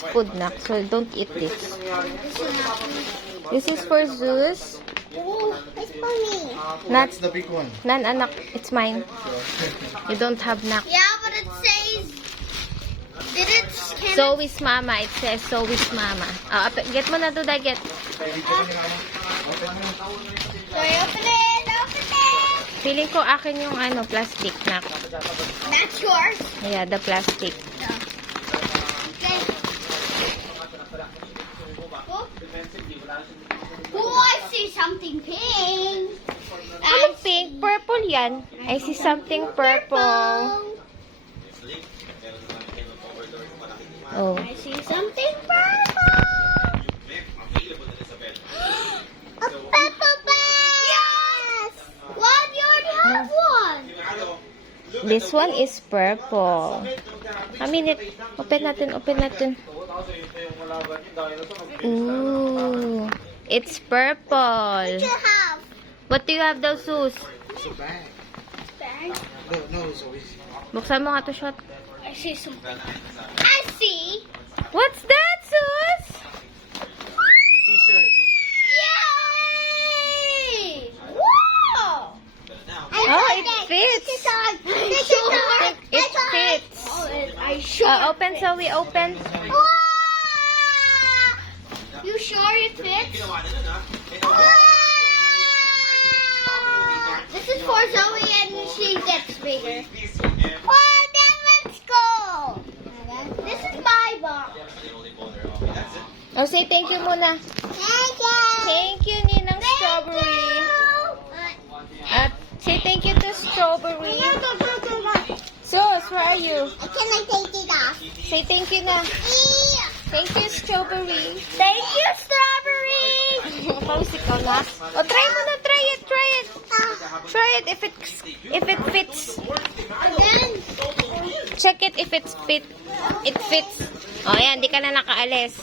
is food, nak. So, don't eat this. This is for Zeus. Oh, it's for me. Not, The big one. Nan, anak. It's mine. You don't have nak. Yeah, but it says. Did it? Can Zoe's mama. It says Zoe's mama. Get mo na to, Dad. Get. Sorry, open it. Open it. Feeling ko akin yung ano, plastic, nak. That's yours. Yeah, the plastic. Okay. Oh, I see something pink. Ano pink? Purple yan. I see something purple. Oh. I see something purple. A pepper bag. Yes. What? You already have one. This one is purple. A minute. Open natin, open natin. Ooh. It's purple. What you have? What do you have daw, Sus? It's a bag. Bag. No, it's always. Buksan mo nga to, shot. I see some. I see. What's that, Sus? T-shirt. Yay! Wow! Oh, it fits. It fits. I sure. Open, Zoe, open. Wow! You sure it fits? This is for Zoe and she gets bigger. Well, then let's go. This is my box. Oh, say thank you muna. Thank you. Thank you, Ninang Strawberry. Say thank you to Strawberry. Sus, where are you? Can I take it off? Say thank you na. Thank you, Strawberry. Thank you, Strawberry. Paus ikaw na. Oh, try mo na. Try it. Try it. Try it if it fits. Again. Check it if it fits. Oh, yan. Di ka na nakaalis.